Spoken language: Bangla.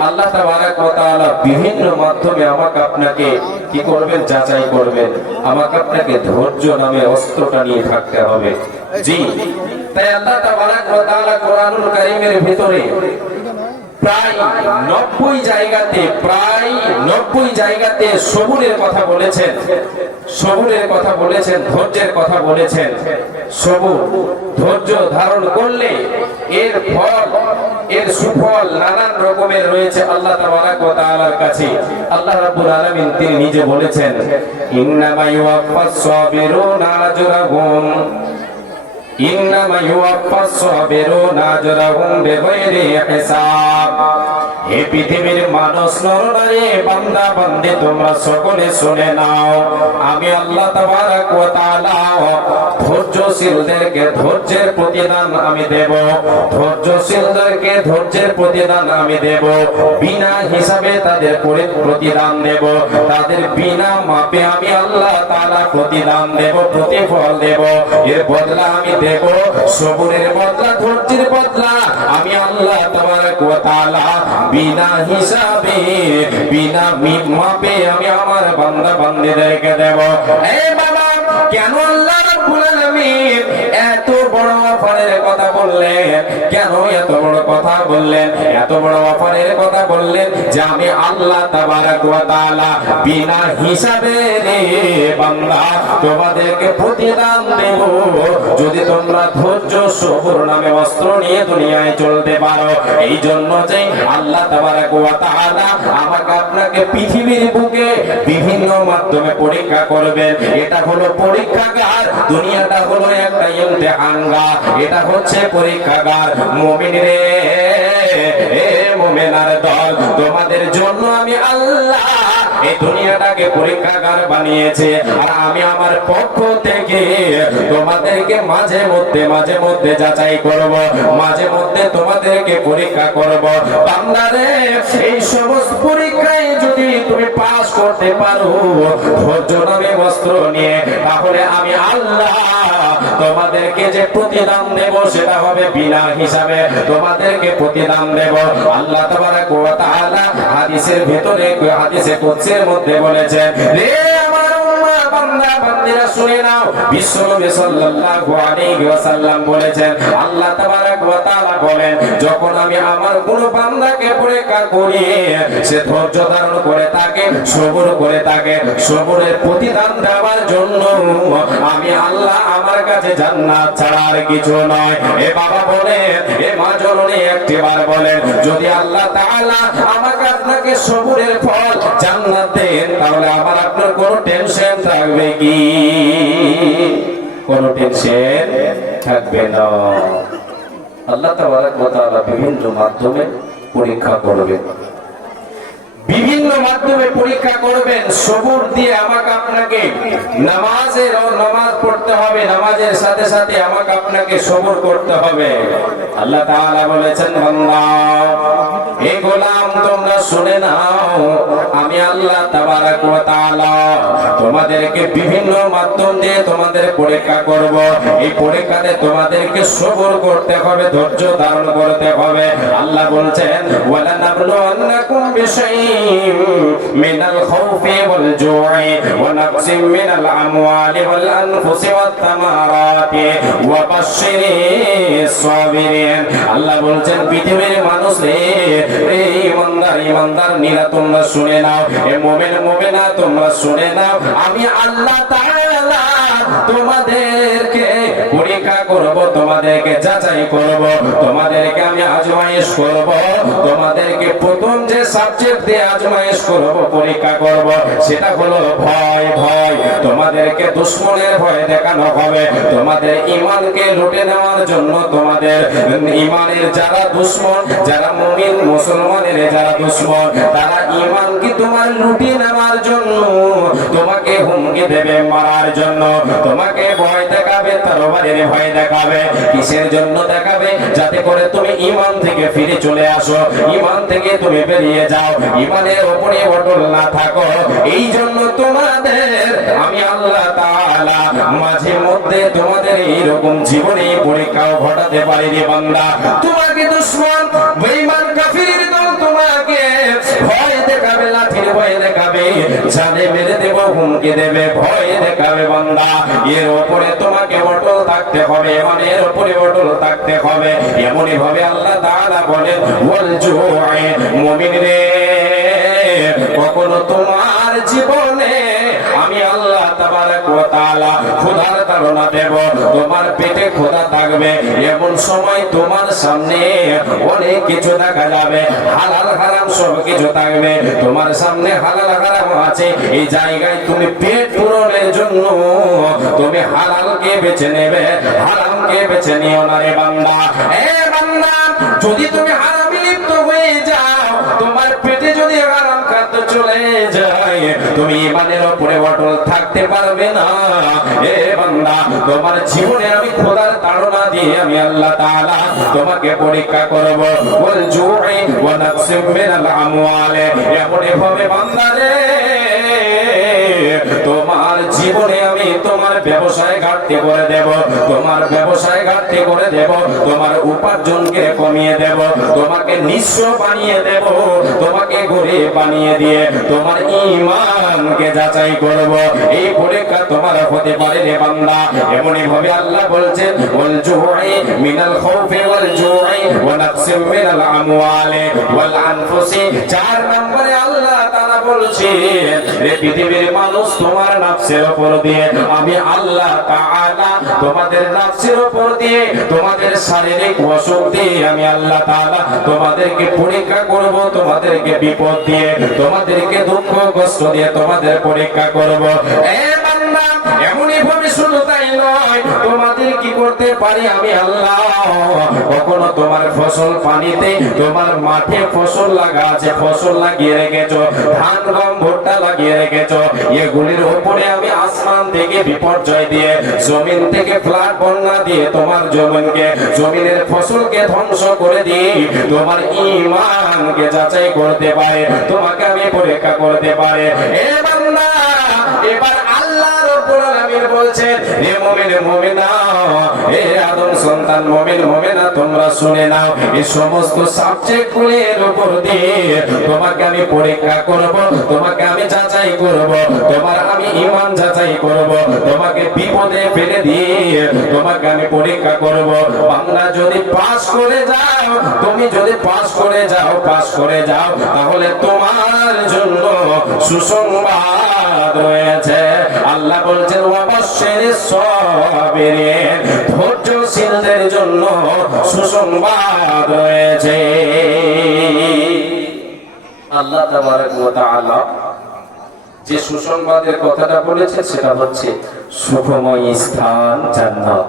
আল্লাহ বিভিন্ন মাধ্যমে আমাকে আপনাকে কি করবেন? যাচাই করবেন। আমাকে আপনাকে ধৈর্য নামে অস্ত্রটা নিয়ে থাকতে হবে। জি। তাই আল্লাহ তাআলা কোরআনুল ভিতরে প্রায় নব্বই জায়গাতে, প্রায় নব্বই জায়গাতে সবুরের কথা বলেছেন। সবুরের কথা বলেছেন, ধৈর্যের কথা বলেছেন। সবুর ধৈর্য ধারণ করলে এর ফল এর সুফল নানান রকমের রয়েছে আল্লাহ তাবারাক ওয়া তাআলার কাছে। আল্লাহ রাব্বুল আলামিন তিনি নিজে বলেছেন, ইন্নামা ইউয়াফাস সাবিরুনা আজরাহুম। ইন্নামা ইউয়াফাস সাবিরুনা আজরাহুম বিগাইরি হিসাব। হে পৃথিবীর মানুষ নরনারী, বান্দা বান্দে, তোমরা সকলে শুনে নাও। আমি আল্লাহ তাবারাক ওয়া তাআলা ধৈর্যশীলদেরকে ধৈর্যের প্রতিদান আমি দেব। ধৈর্যশীলদেরকে ধৈর্যের প্রতিদান আমি দেব। বিনা হিসাবে তাদের পরি- প্রতিদান দেব। তাদের বিনা মাপে আমি আল্লাহ তাআলা প্রতিদান দেব, প্রতিফল দেব। এর বদলা আমি দেব। সবুরের বদলা, ধৈর্যের বদলা আমি আল্লাহ তাবারাক ওয়া তাআলা বিনা হিসাবে, বিনা মাপে আমি আমার বান্দা বান্দিদেরকে দেব। এই বাবা, কেন আল্লাহ রাব্বুল আলামিন এত বড় অফারের কথা বললেন কেন এত বড় কথা বললেন এত বড় অফারের কথা বললেন যে আমি আল্লাহ বিনা হিসাবে তোমাদেরকে প্রতিদান দেব। যদি তোমরা ধৈর্য নামে অস্ত্র নিয়ে দুনিয়ায় চলতে পারো এই জন্য যে আল্লাহ তাবারাক ওয়া আমাকে আপনাকে পৃথিবীর বুকে বিভিন্ন মাধ্যমে পরীক্ষা করবেন। এটা হলো পরীক্ষাগার, দুনিয়াটা হলো একটা ইমতিহানগার এটা হচ্ছে পরীক্ষাগার। মুমিন রে মুমিনার দল, তোমাদের জন্য আমি আল্লাহ এই দুনিয়াটাকে পরীক্ষাগার বানিয়েছে। আর আমি আমার পক্ষ থেকে তোমাদেরকে মাঝে মধ্যে মাঝে মধ্যে যাচাই করব, মাঝে মধ্যে তোমাদেরকে পরীক্ষা করব। বান্দারে এই সমস্ত পরীক্ষায় যদি তুমি পাস করতে পারো নামে বস্ত্র নিয়ে, তাহলে আমি আল্লাহ তোমাদেরকে যে প্রতিদান দেব সেটা হবে বিনা হিসাবে। তোমাদেরকে প্রতিদান দেব। আল্লাহ তাবারাক ওয়া হাদিসের ভেতরে, হাদিসে কুদসির মধ্যে বলেছেন বলেন আমি আমার থাকে থাকে আল্লাহ আমার কাছে জান্নাত ছাড়া আর কিছু নয়। এ বাবা বলে এ মা জননী একটিবার বলেন, যদি আল্লাহ তাআলা আমাকে আপনাকে সবরের ফল জান্নাত দেন, তাহলে আমার আপনার কোনো টেনশন থাকবে কি? কোনো টেনশন থাকবে না। আল্লাহ তাআলা বিভিন্ন মাধ্যমে পরীক্ষা করবেন। বিভিন্ন মাধ্যমে পরীক্ষা করবেন, সবুর দিয়ে আমাকে আপনাকে নামাজের ও নামাজ পড়তে হবে, নামাজের সাথে সাথে আমাকে আপনাকে সবুর করতে হবে। আল্লাহ তাআলা বলেছেন, বান্দা হে গোলাম তোমরা শুনে নাও, আমি আল্লাহ তাবারাক ওয়া তাআলা তোমাদেরকে বিভিন্ন মাধ্যম দিয়ে তোমাদের পরীক্ষা করব। এই পরীক্ষাতে তোমাদেরকে সবর করতে হবে, ধৈর্য ধারণ করতে হবে। আল্লাহ বলছেন ওয়ালা নাবলুওয়ান্নাকুম বিশাইইন মিনাল খাউফি ওয়াল জু'i ওয়া নাকসিম মিনাল আমওয়ালি ওয়াল আনফুসি ওয়াত তামারাতি ওয়া বাশশিরিস সাবিরিন। আল্লাহ বলছেন, পৃথিবীর মানুষ রে এই ইমানদার ইমানদার নিরা তোমরা শুনে নাও এ মুমিন, মুমিনা তোমরা শুনে নাও আমি আল্লাহ তোমাদেরকে পরীক্ষা করব, তোমাদেরকে যাচাই করব, তোমাদেরকে আমি আজমাইশ করব, তোমাদেরকে প্রথম যে সাবজেক্ট দিয়ে আজমাইশ করব, পরীক্ষা করব, সেটা হলো ভয় ভয়। তোমাদেরকে দুশ্মনের ভয় দেখানো হবে। তোমাদের ইমানকে লুটে নেওয়ার জন্য তোমাদের ইমানের যারা দুশ্মন, যারা মুমিন, মুসলমানের যারা দুশ্মন, তারা ইমানকে তোমার লুটে নেওয়ার জন্য, তোমাকে হুমকি দেবে মারার জন্য, তোমাকে ভয় দেখাবে তরবারের ভয় দেখাবে, কিসের জন্য দেখাবে? যাতে করে তুমি ইমান থেকে ফিরে চলে আসো ইমান থেকে তুমি বেরিয়ে যাও ইমানের উপরে অটল না থাকো। এই জন্য তোমাদের, আমি আল্লাহ তাআলা মাঝে মধ্যে তোমাদের এইরকম জীবনে পরীক্ষাও ঘটাতে পারি রে বান্দা। তোমাকে দুশ্মন, বেঈমান, কাফির দল তোমাকে ভয় দেখাবে, লাঠির ভয় দেখাবে, জানে মেরে দেব, হুমকি দেবে, ভয় দেখাবে বান্দা। এর উপরে অটল থাকতে হবে, মনের উপরে অটল থাকতে হবে। এমনই ভাবে আল্লাহ তাআলা বলেন, ওয়াল জুআই মুমিন রে, কখনো তোমার জীবনে আমি আল্লাহ তাবারাক ওয়া তাআলা খোদার তাড়না দেব। তোমার পেটে থাকবে এমন সময় তোমার সামনে অনেক কিছু দেখা যাবে। হালাল হারাম সব কিছু থাকবে। তোমার সামনে হালাল হারাম আছে। এই জায়গায় তুমি পেট পূরণের জন্য তুমি হালালকে বেছে নেবে। হারামকে বেছে নিও না রে বান্দা, যদি তুমি হারামে লিপ্ত হয়ে যাও, তোমার পেটে যদি হারাম চলে যায়। তুমি ইমানের উপরে অটল থাকতে পারবে না। এ বান্দা, তোমার জীবনে আমি খোদার তাড়না দিয়ে আমি আল্লাহ তাআলা তোমাকে পরীক্ষা করব। ওয়াল জুই ওয়া নাকসিম মিনাল আমওয়ালে। এমন হবে বান্দা তোমার জীবনে আমি তোমার ব্যবসায় ঘাটতি করে দেব, তোমার ব্যবসায় ঘাটতি করে দেব, তোমার উপার্জনকে কমিয়ে দেব, তোমাকে নিঃস্ব বানিয়ে দেব, তোমাকে গরিব বানিয়ে দিয়ে তোমার ইমানকে যাচাই করব। এই পরীক্ষা তোমার হতে পারে রে বান্দা। এমনই ভাবে আল্লাহ বলছেন, ওয়াল জুই মিনাল খাউফি ওয়াল জুই ওয়া নাকসিম মিনাল আমওয়ালি ওয়াল আনফুসি। চার নম্বরে আল্লাহ বলছেন রে পৃথিবীর মানুষ তোমার নাফসের উপর দিয়ে, আমি আল্লাহ তাআলা তোমাদের নাফসের উপর দিয়ে, তোমাদের শারীরিক অসুখ দিয়ে আমি আল্লাহ তাআলা তোমাদেরকে পরীক্ষা করব, তোমাদেরকে বিপদ দিয়ে, তোমাদেরকে দুঃখ কষ্ট দিয়ে তোমাদের পরীক্ষা করব। এ করতে পারি আমি আল্লাহ। কখনো তোমার ফসল পানিতে, তোমার মাঠে ফসল লাগা আছে, ফসল লাগিয়ে রেখেছো, ধান, গম, ভুট্টা লাগিয়ে রেখেছো। এগুলির উপরে আমি আসমান থেকে বিপর্যয় দিয়ে, জমিন থেকে ফ্লাড বন্যা দিয়ে তোমার জমিনকে, জমিনের ফসলকে ধ্বংস করে দিই। তোমার ইমানকে যাচাই করতে পারে, তোমাকে আমি পরীক্ষা করতে পারে। এবার আল্লাহ বলছেন, হে মুমিন, মুমিনা সন্তান মুমিন মুমিনা, তোমরা শুনে নাও, এই সমস্ত সাবজেক্ট উপর দিয়ে তোমাকে আমি পরীক্ষা করব, তোমাকে আমি যাচাই করব, তোমার আমি ঈমান যাচাই করব, তোমাকে বিপদে ফেলে দিয়ে তোমাকে আমি পরীক্ষা করব। বান্দা যদি পাস করে যাও, তুমি যদি পাস করে যাও, পাস করে যাও, তাহলে তোমার জন্য সুসংবাদ রয়েছে। আল্লাহ বলছেন অবশ্যই সবের ধৈর্যশীলদের জন্য সুসংবাদ রয়েছে। আল্লাহ তাবারক ওয়া তাআলা যে সুসংবাদের কথাটা বলেছে সেটা হচ্ছে সুখময় স্থান জান্নাত।